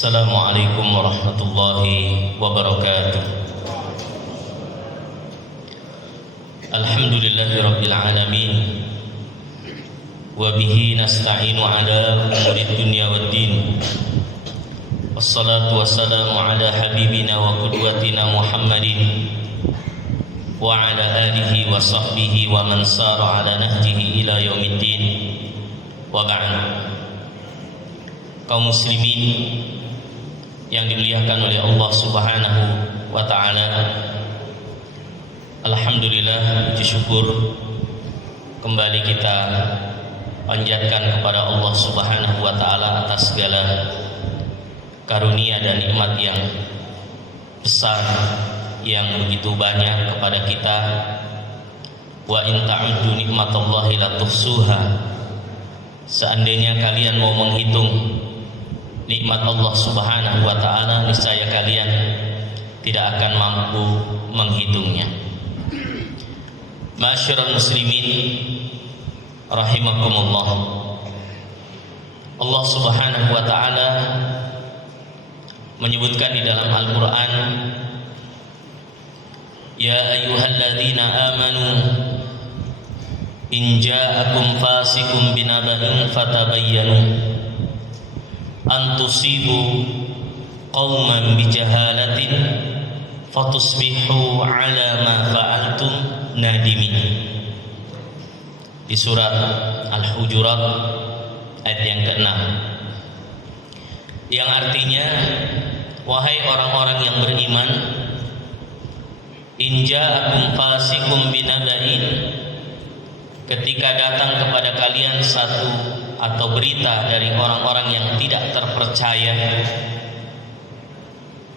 Assalamualaikum warahmatullahi wabarakatuh. Alhamdulillahi rabbil alamin. Wa bihi nasta'inu ala umuri dunya waddin. Wassalatu wassalamu ala habibina wa qudwatina Muhammadin wa ala alihi wa sahbihi wa man sara ala nahjihi ila yaumiddin. Wa ba'd. Kaum muslimin yang dimuliakan oleh Allah Subhanahu wa taala, alhamdulillah, puji syukur kembali kita panjatkan kepada Allah Subhanahu wa taala atas segala karunia dan nikmat yang besar yang begitu banyak kepada kita. Wa in ta'uddu nikmatallahi la tuhsuha. Seandainya kalian mau menghitung nikmat Allah Subhanahu wa taala, niscaya kalian tidak akan mampu menghitungnya. Ma'asyiral muslimin rahimakumullah. Allah Subhanahu wa taala menyebutkan di dalam Al-Qur'an, ya ayyuhalladzina amanu in ja'akum fasiqun binaba'in fatabayyanu an tusibu qauman bijahalatin fatusbihu ala ma fa'altum nadimin. Di surat Al-Hujurat ayat yang ke-6, yang artinya, wahai orang-orang yang beriman, in ja'akum fasiqun binaba'in, ketika datang kepada kalian satu atau berita dari orang-orang yang tidak terpercaya,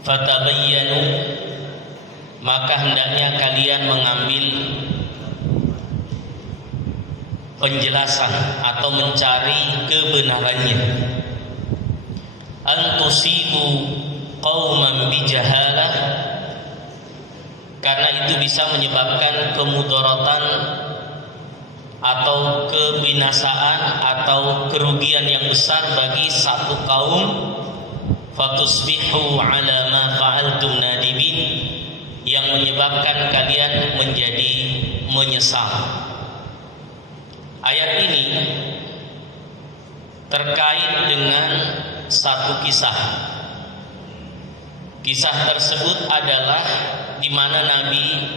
fatabayyanu, maka hendaknya kalian mengambil penjelasan atau mencari kebenarannya. Antusibu qauman bijahalah, karena itu bisa menyebabkan kemudaratan atau kebinasaan atau kerugian yang besar bagi satu kaum. Fatusbihu ala ma fa'altum nadimin, yang menyebabkan kalian menjadi menyesal. Ayat ini terkait dengan satu kisah. Kisah tersebut adalah di mana Nabi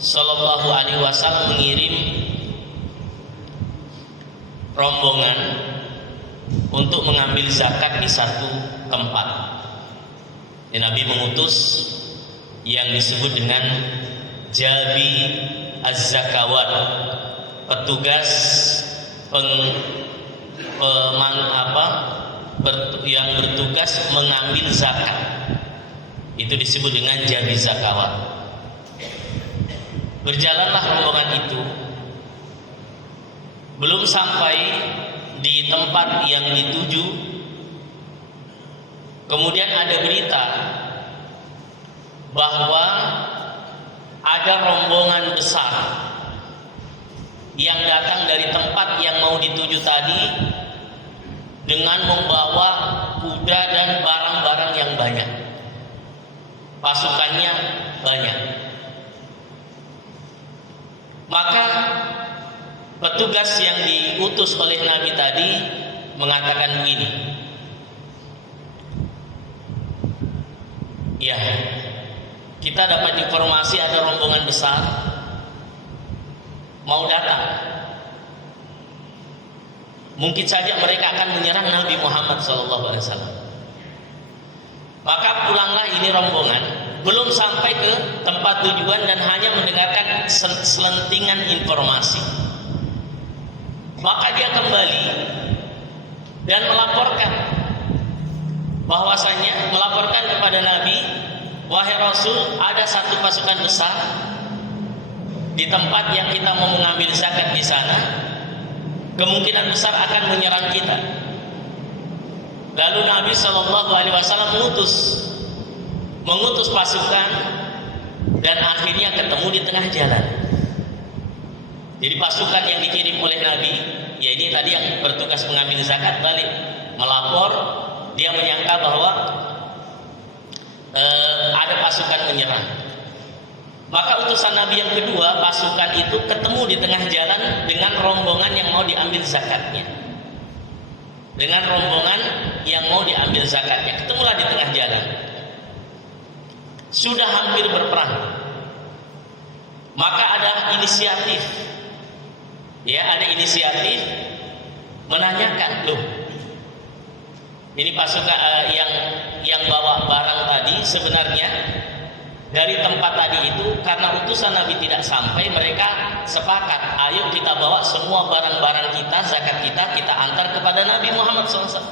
Shallallahu Alaihi Wasallam mengirim rombongan untuk mengambil zakat di satu tempat. Nabi mengutus yang disebut dengan Jabi Az-Zakawat, petugas yang bertugas mengambil zakat. Itu disebut dengan Jabi Zakawat. Berjalanlah rombongan itu. Belum sampai di tempat yang dituju, kemudian ada berita bahwa ada rombongan besar yang datang dari tempat yang mau dituju tadi dengan membawa kuda dan barang-barang yang banyak. Pasukannya banyak. Maka petugas yang diutus oleh Nabi tadi mengatakan begini, ya, kita dapat informasi ada rombongan besar mau datang. Mungkin saja mereka akan menyerang Nabi Muhammad SAW. Maka pulanglah ini rombongan, belum sampai ke tempat tujuan dan hanya mendengarkan selentingan informasi. Maka dia kembali dan melaporkan bahwasanya, melaporkan kepada Nabi, wahai Rasul, ada satu pasukan besar di tempat yang kita mau mengambil zakat di sana, kemungkinan besar akan menyerang kita. Lalu Nabi Shallallahu Alaihi Wasallam mengutus pasukan dan akhirnya ketemu di tengah jalan. Jadi pasukan yang dikirim oleh Nabi, ya ini tadi yang bertugas mengambil zakat, balik melapor dia menyangka bahwa ada pasukan menyerang. Maka utusan Nabi yang kedua, pasukan itu ketemu di tengah jalan dengan rombongan yang mau diambil zakatnya. Dengan rombongan yang mau diambil zakatnya, ketemulah di tengah jalan. Sudah hampir berperang. Maka ada inisiatif. Ya, ada inisiatif menanyakan, loh, ini pasukan yang bawa barang tadi sebenarnya dari tempat tadi itu karena utusan Nabi tidak sampai, mereka sepakat, ayo kita bawa semua barang-barang kita, zakat kita antar kepada Nabi Muhammad SAW.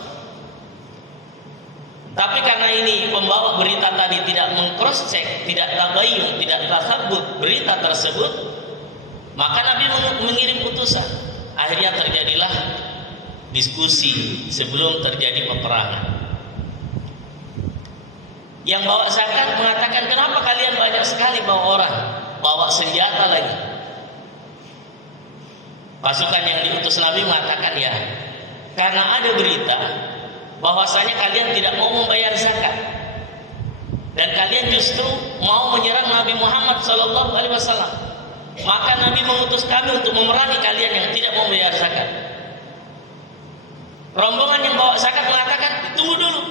Tapi karena ini pembawa berita tadi tidak meng-cross check, tidak tabayyun, tidak tasabut berita tersebut, maka Nabi mengirim utusan. Akhirnya terjadilah diskusi sebelum terjadi peperangan. Yang bawa zakat mengatakan, kenapa kalian banyak sekali bawa orang, bawa senjata lagi? Pasukan yang diutus Nabi mengatakan, ya, karena ada berita bahwasanya kalian tidak mau membayar zakat dan kalian justru mau menyerang Nabi Muhammad SAW. Maka Nabi mengutus kami untuk memerangi kalian yang tidak mau membayar zakat. Rombongan yang bawa zakat mengatakan, tunggu dulu.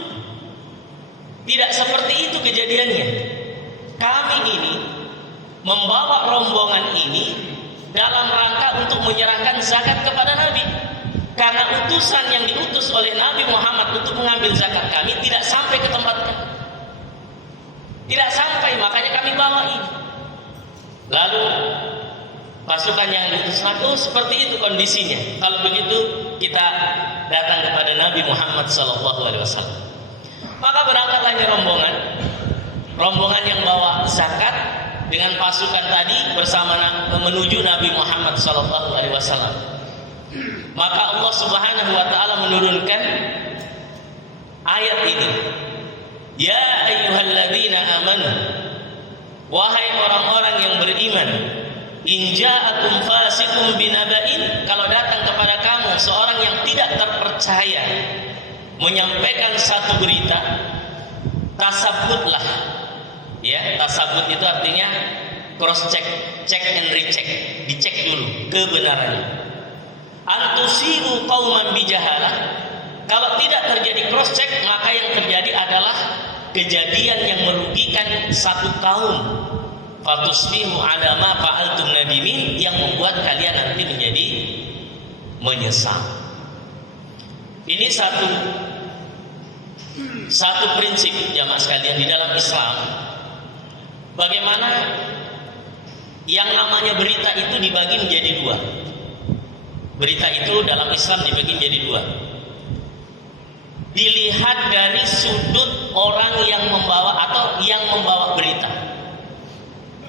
Tidak seperti itu kejadiannya. Kami ini membawa rombongan ini dalam rangka untuk menyerahkan zakat kepada Nabi. Karena utusan yang diutus oleh Nabi Muhammad untuk mengambil zakat kami tidak sampai ke tempat kami. Tidak sampai, makanya kami bawa ini. Lalu pasukan yang diutus Nabi, oh seperti itu kondisinya. Kalau begitu kita datang kepada Nabi Muhammad SAW. Maka berangkatlah ini rombongan yang bawa zakat dengan pasukan tadi bersama menuju Nabi Muhammad SAW. Maka Allah Subhanahu wa taala menurunkan ayat ini. Ya ayyuhalladzina amanu, wahai orang-orang yang beriman, in ja'akum fasiqun binaba'in, kalau datang kepada kamu seorang yang tidak terpercaya menyampaikan satu berita, tasabbutlah. Ya, tasabbut itu artinya cross check, check and recheck, dicek dulu kebenarannya. Antusiru qauman bijahalah. Kalau tidak terjadi cross check, maka yang terjadi adalah kejadian yang merugikan satu kaum. Fatusbihu ala ma fa'altum nadimin, yang membuat kalian nanti menjadi menyesal. Ini satu prinsip jamaah sekalian di dalam Islam. Bagaimana yang namanya berita itu dibagi menjadi dua. Berita itu dalam Islam dibagi menjadi dua. Dilihat dari sudut orang yang membawa atau yang membawa berita.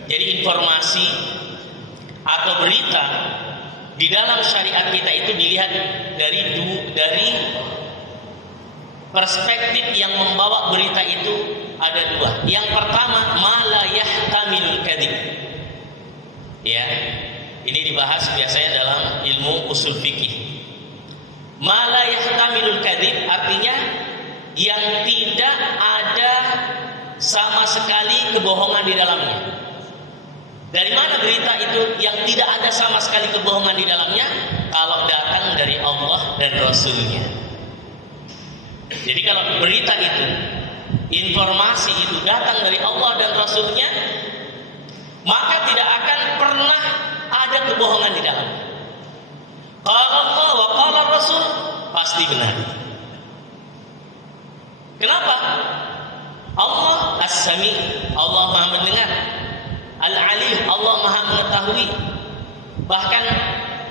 Jadi informasi atau berita di dalam syariat kita itu dilihat dari perspektif yang membawa berita itu ada dua. Yang pertama, ma la yahtamilul kadzib. Ya, ini dibahas biasanya dalam ilmu usul fikih. Ma la yahtamilul kadzib artinya yang tidak ada sama sekali kebohongan di dalamnya. Dari mana berita itu yang tidak ada sama sekali kebohongan di dalamnya? Kalau datang dari Allah dan Rasulnya. Jadi kalau berita itu, informasi itu datang dari Allah dan Rasulnya, maka tidak akan pernah ada kebohongan di dalam. Qala Allah wa qala Rasul, pasti benar. Kenapa? Allah As-Sami, Allah Maha mendengar. Al-Alim, Allah Maha mengetahui. Bahkan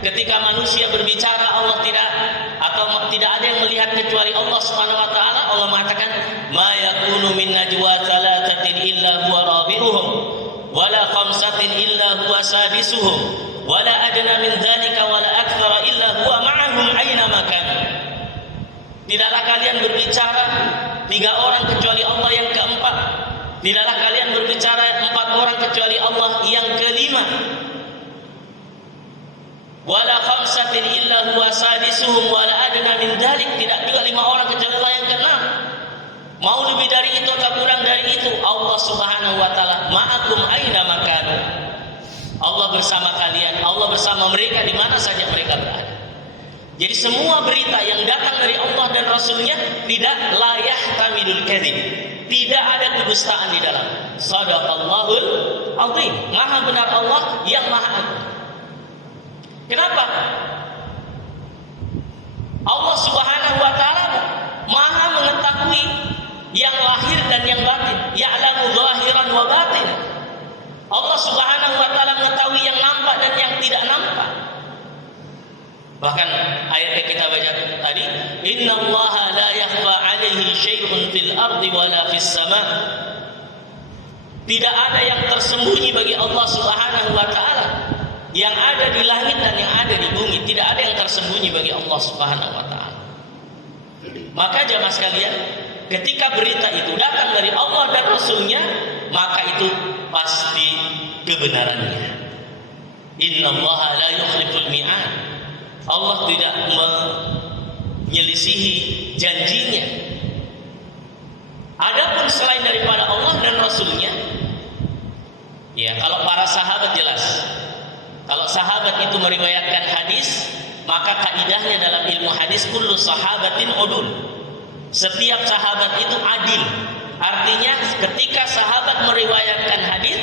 ketika manusia berbicara, Allah tidak ada yang melihat kecuali Allah Subhanahu wa taala. Allah mengatakan, "Ma yakunu min najwa thalathatin illa huwa rabi'uhum, wala khamsatin illa huwa sadisuhum, wala adna min dzalika wala aktsara illa huwa ma'ahum aina ma kanu." Tidaklah kalian berbicara 3 orang kecuali Allah yang keempat. Tidaklah kalian berbicara 4 orang kecuali Allah yang kelima. Wala khamsatin illa huwa sadisuhum wala adna min dzalik, tidak juga 5 orang kecuali Allah yang keenam. Mau lebih dari itu atau kurang dari itu, Allah Subhanahu wa taala ma'akum aina makanu. Allah bersama kalian, Allah bersama mereka di mana saja mereka berada. Jadi semua berita yang datang dari Allah dan Rasulnya tidak layah tamidul kadzib. Tidak ada kedustaan di dalam. Shadaqallahul azim. Maha benar Allah yang maha agung. Kenapa? Allah Subhanahu wa taala maha mengetahui yang lahir dan yang batin. Ya'lamu zahiran wa batin. Allah Subhanahu wa taala mengetahui yang nampak dan yang tidak nampak. Bahkan ayat yang kita baca tadi, innallaha la yakhfa 'alaihi syai'un fil ardi wala fis sama'. Tidak ada yang tersembunyi bagi Allah Subhanahu wa taala. Yang ada di langit dan yang ada di bumi, tidak ada yang tersembunyi bagi Allah Subhanahu wa taala. Maka jamaah sekalian, ketika berita itu datang dari Allah dan Rasulnya, maka itu pasti kebenarannya. Innallaha la yukhliful mi'ad. Allah tidak menyelisihi janjinya. Adapun selain daripada Allah dan Rasulnya, ya kalau para sahabat jelas. Kalau sahabat itu meriwayatkan hadis, maka kaidahnya dalam ilmu hadis kullu sahabatin udul. Setiap sahabat itu adil. Artinya ketika sahabat meriwayatkan hadis,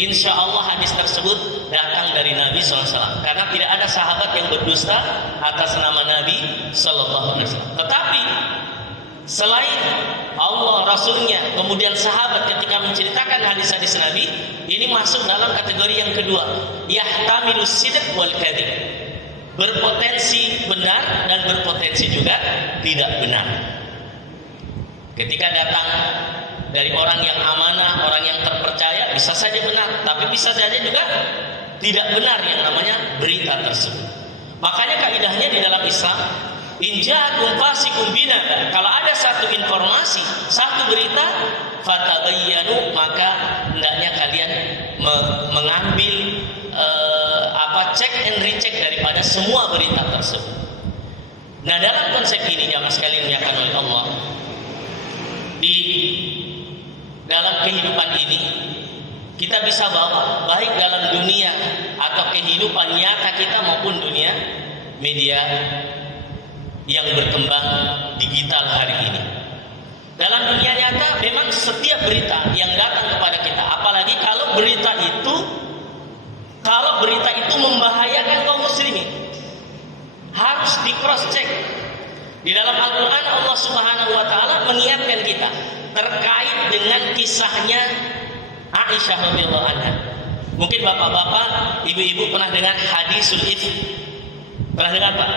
insya Allah hadis tersebut datang dari Nabi SAW. Karena tidak ada sahabat yang berdusta atas nama Nabi SAW. Tetapi selain Allah, Rasulnya, kemudian sahabat ketika menceritakan hadis-hadis Nabi, ini masuk dalam kategori yang kedua, yahtamilus sidq wal kadzib. Berpotensi benar dan berpotensi juga tidak benar. Ketika datang dari orang yang amanah, orang yang terpercaya, bisa saja benar, tapi bisa saja juga tidak benar yang namanya berita tersebut. Makanya kaidahnya di dalam Islam, in ja'akum fasiqun binaba, kalau ada satu informasi, satu berita, fatabayyanu, maka hendaknya kalian mengambil check and recheck daripada semua berita tersebut. Nah, dalam konsep ini jamaah sekalian dimuliakan oleh Allah, di dalam kehidupan ini kita bisa bawa baik dalam dunia atau kehidupan nyata kita maupun dunia media yang berkembang digital hari ini. Dalam dunia nyata memang setiap berita yang datang kepada kita, apalagi kalau berita itu membahayakan kaum muslimin, harus di cross check. Di dalam Al-Quran Allah Subhanahu wa taala mengingatkan kita terkait dengan kisahnya Aisyah radhiyallahu anha. Mungkin bapak-bapak, ibu-ibu pernah dengar hadisul ifk. Pernah dengar Pak?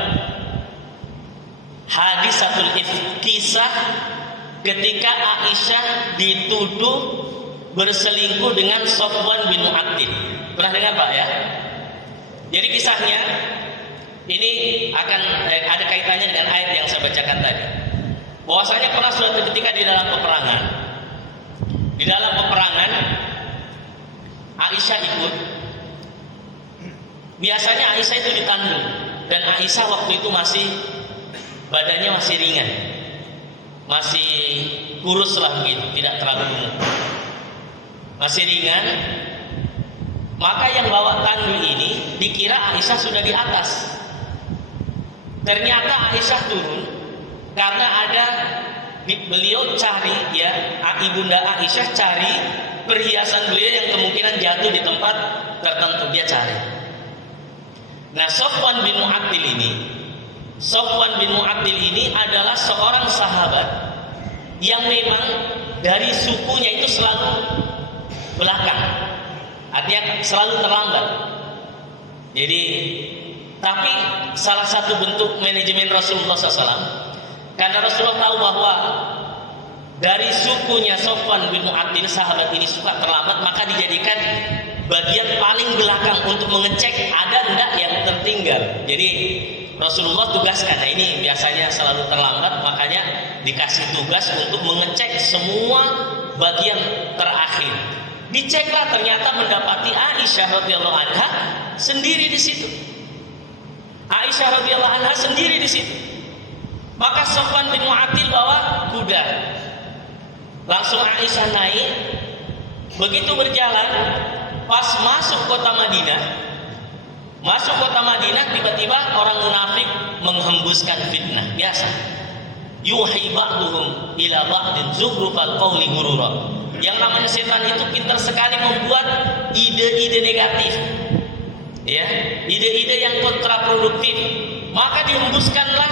Hadisatul ifk, kisah ketika Aisyah dituduh berselingkuh dengan Safwan bin Mu'attil. Pernah dengar Pak ya? Jadi kisahnya ini akan ada kaitannya dengan ayat yang saya bacakan tadi. Bahwasanya pernah suatu ketika di dalam peperangan Aisyah ikut. Biasanya Aisyah itu ditandung, dan Aisyah waktu itu badannya masih ringan, masih kurus lah begitu, tidak terlalu gemuk, masih ringan. Maka yang bawa tandu ini dikira Aisyah sudah di atas. Ternyata Aisyah turun karena beliau cari, ya, ibunda Aisyah cari perhiasan beliau yang kemungkinan jatuh di tempat tertentu, dia cari. Nah, Safwan bin Mu'attil ini adalah seorang sahabat yang memang dari sukunya itu selalu belakang, artinya selalu terlambat. Jadi, tapi salah satu bentuk manajemen Rasulullah SAW, karena Rasulullah tahu bahwa dari sukunya Safwan bin Mu'attil, sahabat ini suka terlambat, maka dijadikan bagian paling belakang untuk mengecek ada enggak yang tertinggal. Jadi Rasulullah tugaskan, nah ini biasanya selalu terlambat, makanya dikasih tugas untuk mengecek semua bagian terakhir. Diceklah, ternyata mendapati Aisyah radhiyallahu anha sendiri di situ. Aisyah radhiyallahu anha sendiri di situ. Maka Safwan bin Mu'attil bawa kuda. Langsung Aisyah naik. Begitu berjalan, pas masuk kota Madinah, tiba-tiba orang munafik menghembuskan fitnah. Biasa. Yuhi ba'duhum ila ba'din zukhrufal qawli ghurura. Yang namanya setan itu pintar sekali membuat ide-ide negatif. Ya, ide-ide yang kontraproduktif. Maka dihembuskanlah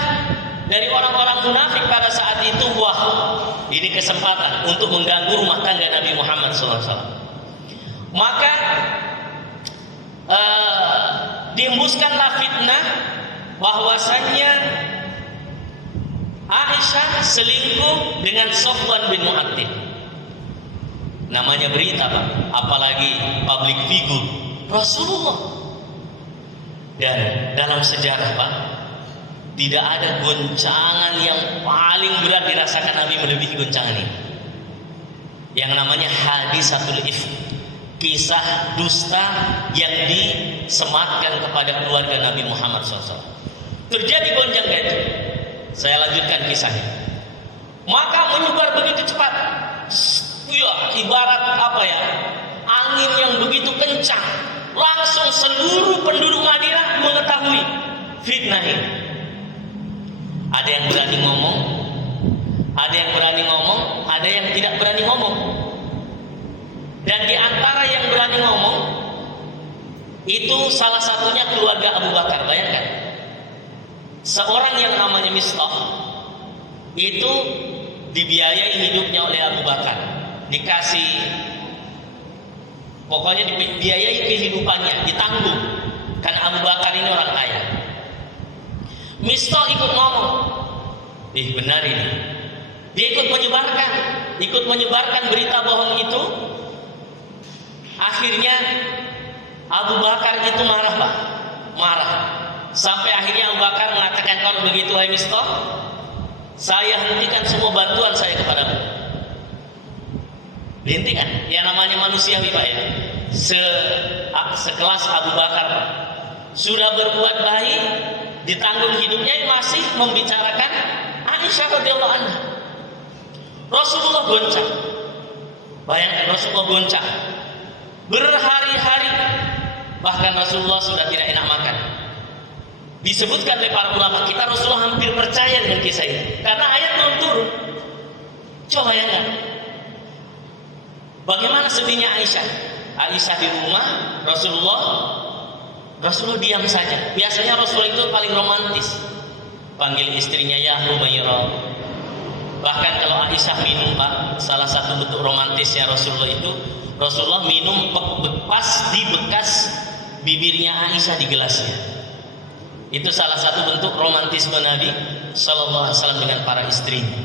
dari orang-orang munafik pada saat itu, wah, ini kesempatan untuk mengganggu rumah tangga Nabi Muhammad SAW. Maka dihembuskanlah fitnah bahwasannya Aisyah selingkuh dengan Sofwan bin Mu'attil. Namanya berita, Pak, apalagi public figure Rasulullah. Dan dalam sejarah, Pak, tidak ada goncangan yang paling berat dirasakan Nabi melebihi goncangan ini, yang namanya hadisatul ifk, kisah dusta yang disematkan kepada keluarga Nabi Muhammad SAW. Terjadi gonjang ganjing. Saya lanjutkan kisahnya. Maka menyebar begitu cepat, ya, ibarat apa ya, angin yang begitu kencang. Langsung seluruh penduduk Madinah mengetahui fitnah ini. Ada yang berani ngomong, ada yang tidak berani ngomong. Dan di antara yang berani ngomong itu salah satunya keluarga Abu Bakar. Bayangkan, seorang yang namanya Mistah itu dibiayai hidupnya oleh Abu Bakar, dikasih, pokoknya dibiayai kehidupannya, ditanggung, karena Abu Bakar ini orang kaya. Mistah ikut ngomong, benar ini. Dia ikut menyebarkan berita bohong itu. Akhirnya Abu Bakar itu marah, Pak. Marah. Sampai akhirnya Abu Bakar mengatakan, kalau begitu, hai Mistah, saya hentikan semua bantuan saya kepadamu. Dihentikan. Ya, namanya manusiawi, Pak, ya. Sekelas Abu Bakar, Pak, sudah berbuat baik, ditanggung hidupnya, masih membicarakan Aisyah radhiyallahu anha. Rasulullah goncang. Bayangkan, Rasulullah goncang berhari-hari, bahkan Rasulullah sudah tidak enak makan. Disebutkan oleh para ulama kita, Rasulullah hampir percaya dengan kisah ini karena ayat belum turun. Coba bayangkan bagaimana sedihnya Aisyah. Aisyah di rumah, Rasulullah diam saja. Biasanya Rasulullah itu paling romantis, panggil istrinya ya Humairah. Bahkan kalau Aisyah minum, Pak, salah satu bentuk romantisnya Rasulullah itu, Rasulullah minum di bekas bibirnya Aisyah di gelasnya. Itu salah satu bentuk romantisme Nabi Sallallahu Alaihi Wasallam dengan para istrinya.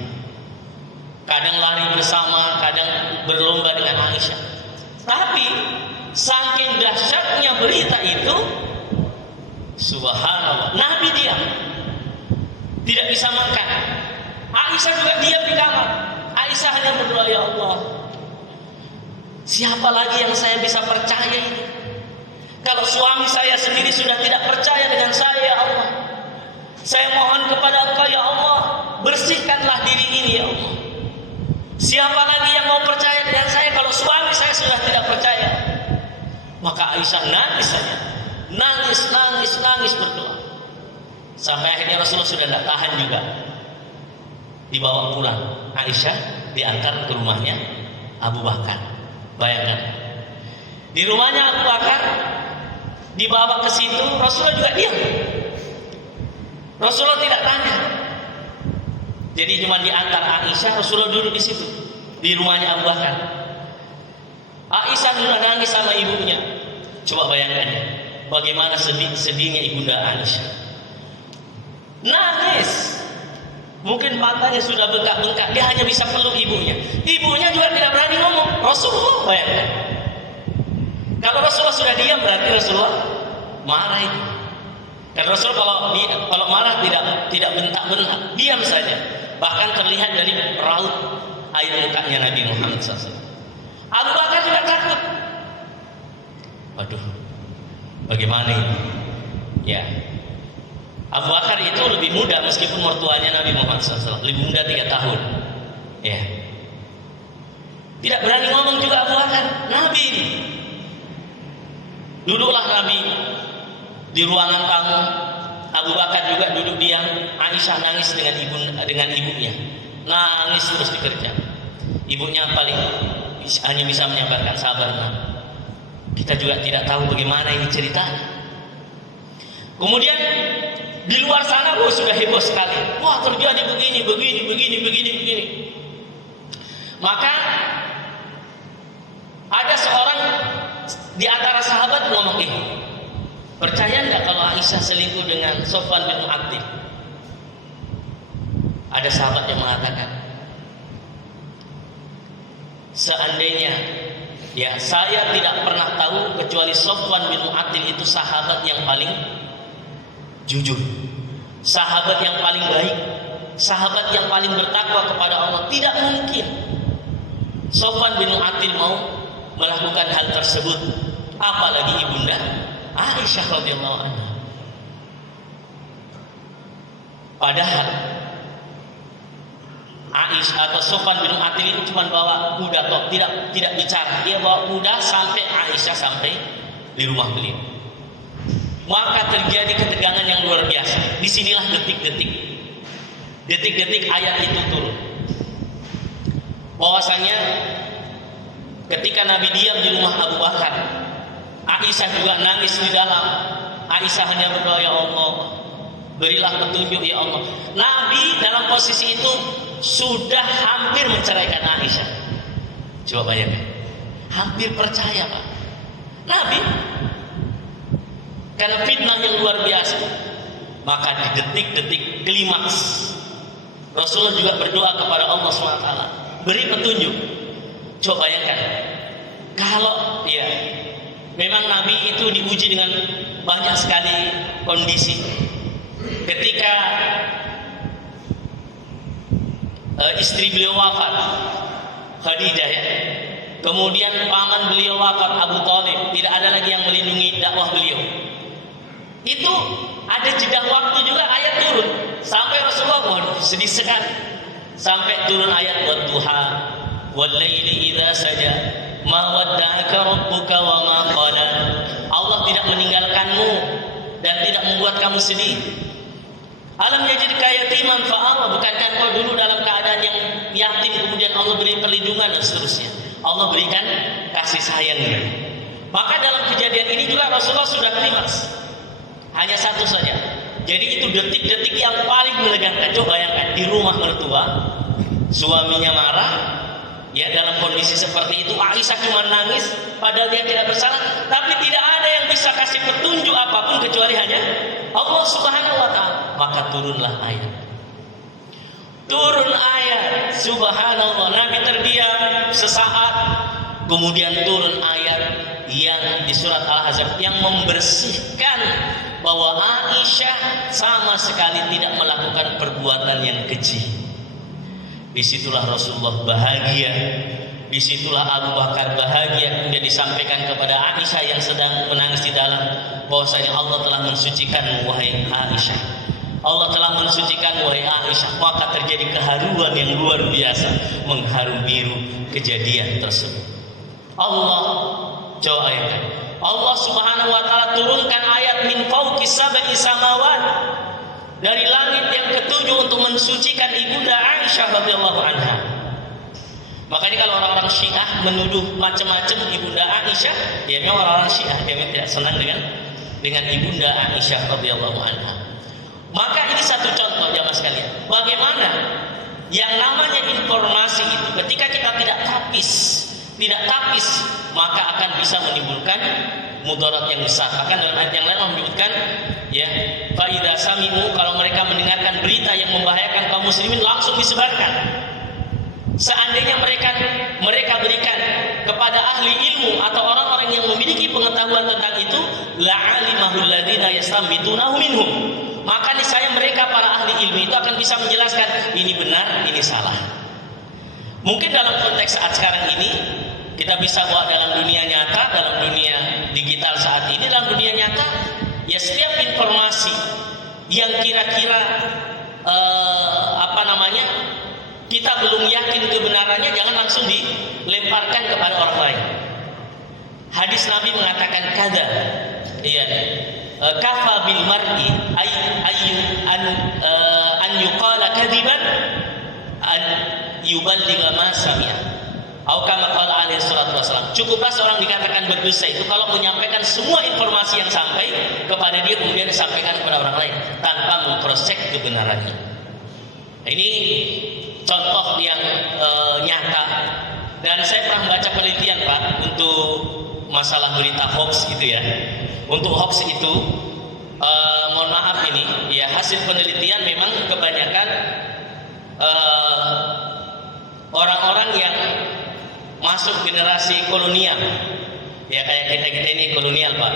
Kadang lari bersama, kadang berlomba dengan Aisyah. Tapi saking dahsyatnya berita itu, subhanallah, Nabi diam, tidak bisa makan. Aisyah juga diam di kamar. Aisyah hanya berdoa, ya Allah, siapa lagi yang saya bisa percaya ini? Kalau suami saya sendiri sudah tidak percaya dengan saya, ya Allah, saya mohon kepada Engkau, ya Allah, bersihkanlah diri ini, ya Allah. Siapa lagi yang mau percaya dengan saya kalau suami saya sudah tidak percaya? Maka Aisyah nangis saja, nangis berdoa. Sampai akhirnya Rasulullah sudah tidak tahan juga, dibawa pulang. Aisyah diangkat ke rumahnya Abu Bakar. Bayangkan, di rumahnya Abu Bakar, dibawa ke situ, Rasulullah juga diam. Rasulullah tidak tanya. Jadi cuma diantar Aisyah, Rasulullah duduk di situ, di rumahnya Abu Bakar. Aisyah sudah nangis sama ibunya. Coba bayangkan bagaimana sedihnya ibunda Aisyah. Nangis. Mungkin matanya sudah bengkak-bengkak, dia hanya bisa peluk ibunya. Ibunya juga tidak berani ngomong. Rasulullah, bayangkan. Kalau Rasulullah sudah diam, berarti Rasulullah marah itu. Karena Rasulullah kalau marah tidak bentak-bentak, diam saja. Bahkan terlihat dari raut air mukanya Nabi Muhammad SAW. Abu Bakar juga takut. Waduh, bagaimana ini? Ya, Abu Bakar itu lebih muda meskipun mertuanya Nabi Muhammad SAW lebih muda 3 tahun. Ya, Tidak berani ngomong juga Abu Bakar. Nabi ini. Duduklah Nabi di ruangan tamu. Abu Bakar juga duduk diam. Aisyah nangis dengan ibunya. Nangis terus dikerja. Ibunya paling hanya bisa menyabarkan, sabar nak. Kita juga tidak tahu bagaimana ini ceritanya. Kemudian di luar sana sudah heboh sekali. Wah, terjadi begini. Maka ada seorang di antara sahabat ngomong, percaya nggak kalau Aisyah selingkuh dengan Sofwan bin Mu'attil? Ada sahabat yang mengatakan, seandainya saya tidak pernah tahu kecuali Sofwan bin Mu'attil itu sahabat yang paling jujur, sahabat yang paling baik, sahabat yang paling bertakwa kepada Allah. Tidak mungkin Sofwan bin Mu'attil mau melakukan hal tersebut, apalagi ibunda Aisyah radhiyallahu anha. Padahal Aisyah atau Sofwan bin Mu'attil itu cuma bawa kuda kok, tidak bicara. Dia bawa kuda sampai Aisyah sampai di rumah beliau. Maka terjadi ketegangan yang luar biasa. Disinilah detik-detik ayat itu turun. Bahwasanya ketika Nabi diam di rumah Abu Bakar, Aisyah juga nangis di dalam. Aisyah hanya berdoa, ya Allah, berilah petunjuk ya Allah. Nabi dalam posisi itu sudah hampir menceraikan Aisyah. Coba bayangkan, hampir percaya Pak Nabi, karena fitnah yang luar biasa. Maka di detik-detik klimaks Rasulullah juga berdoa kepada Allah SWT, beri petunjuk. Coba bayangkan, kalau memang Nabi itu diuji dengan banyak sekali kondisi. Ketika istri beliau wafat, Khadijah kemudian paman beliau wafat, Abu Thalib, tidak ada lagi yang melindungi dakwah beliau. Itu ada jeda waktu juga ayat turun sampai Rasulullah sedih sekali, sampai turun ayat wadduha wallaili idza saja ma wadda'aka rabbuka wa ma qala. Allah tidak meninggalkanmu dan tidak membuat kamu sedih. Alam yajidka yatiman fa'awa, bukankah kau dulu dalam keadaan yang yatim kemudian Allah beri perlindungan dan seterusnya. Allah berikan kasih sayangnya. Maka dalam kejadian ini juga Rasulullah sudah klimaks. Hanya satu saja. Jadi itu detik-detik yang paling menegangkan. Coba bayangkan, di rumah mertua, suaminya marah, dalam kondisi seperti itu Aisyah cuma nangis, padahal dia tidak bersalah, tapi tidak ada yang bisa kasih petunjuk apapun kecuali hanya Allah Subhanahu wa ta'ala. Maka turunlah ayat. Turun ayat, subhanallah. Nabi terdiam sesaat, kemudian turun ayat yang di surat Al-Ahzab yang membersihkan bahwa Aisyah sama sekali tidak melakukan perbuatan yang keji. Disitulah Rasulullah bahagia, disitulah Abu Bakar bahagia. Kemudian disampaikan kepada Aisyah yang sedang menangis di dalam, bahwasanya Allah telah mensucikanmu wahai Aisyah, Allah telah mensucikan wahai Aisyah. Maka terjadi keharuan yang luar biasa, mengharu biru kejadian tersebut. Allah, coba ayat, Allah Subhanahu wa ta'ala turunkan ayat min fawqi sab'i samawat, dari langit yang ketujuh untuk mensucikan ibunda Aisyah radhiyallahu anha. Makanya kalau orang-orang Syiah menuduh macam-macam ibunda Aisyah, memang orang-orang Syiah memang tidak senang dengan ibunda Aisyah radhiyallahu anha. Maka ini satu contoh jamaah sekalian, bagaimana yang namanya informasi itu ketika kita tidak tapis, maka akan bisa menimbulkan mudarat yang besar. Bahkan dalam ayat yang lain menyebutkan fa idza sami'u, kalau mereka mendengarkan berita yang membahayakan kaum muslimin langsung disebarkan. Seandainya mereka berikan kepada ahli ilmu atau orang-orang yang memiliki pengetahuan tentang itu, la'alimahul ladzina yastambitunahu minhum, maka niscaya mereka para ahli ilmu itu akan bisa menjelaskan ini benar, ini salah. Mungkin dalam konteks saat sekarang ini kita bisa bawa dalam dunia nyata, dalam dunia digital saat ini, dalam dunia nyata, setiap informasi yang kira-kira kita belum yakin kebenarannya, jangan langsung langsung dilemparkan kepada orang lain. Hadis Nabi mengatakan kada, iya, kafa bil mar'i an yuqala kadiban an yuballigha ma sami'a. Atau kama qala alaihi salatu wasallam. Cukuplah seorang dikatakan berdosa itu kalau menyampaikan semua informasi yang sampai kepada dia kemudian disampaikan kepada orang lain tanpa memproses kebenarannya. Ini contoh yang nyata, dan saya pernah membaca penelitian Pak untuk masalah berita hoax gitu ya. Untuk hoax itu mohon maaf ini ya, hasil penelitian memang kebanyakan orang-orang yang masuk generasi kolonial, ya kayak kita ini kolonial Pak.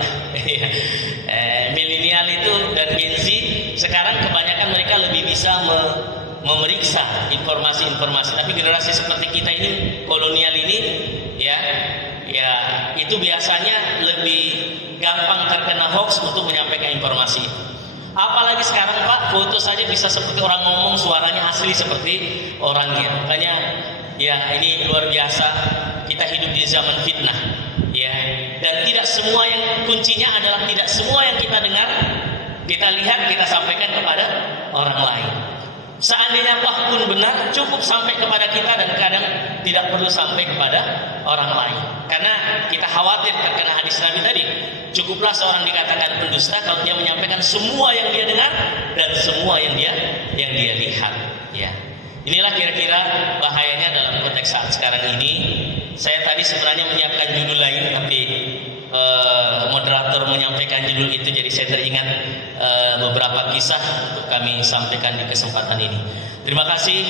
Milenial itu dan Gen Z sekarang kebanyakan mereka lebih bisa memeriksa informasi-informasi. Tapi generasi seperti kita ini, kolonial ini, ya itu biasanya lebih gampang terkena hoax untuk menyampaikan informasi. Apalagi sekarang Pak, foto saja bisa seperti orang ngomong, suaranya asli seperti orangnya. Makanya ya ini luar biasa, kita hidup di zaman fitnah ya, dan tidak semua yang kuncinya adalah tidak semua yang kita dengar, kita lihat, kita sampaikan kepada orang lain. Seandainya pun benar, cukup sampai kepada kita dan kadang tidak perlu sampai kepada orang lain. Karena kita khawatir terkena hadis Nabi tadi, cukuplah seorang dikatakan pendusta kalau dia menyampaikan semua yang dia dengar dan semua yang dia lihat ya. Inilah kira-kira bahayanya dalam konteks saat sekarang ini. Saya tadi sebenarnya menyiapkan judul lain, tapi moderator menyampaikan judul itu, jadi saya teringat beberapa kisah untuk kami sampaikan di kesempatan ini. Terima kasih.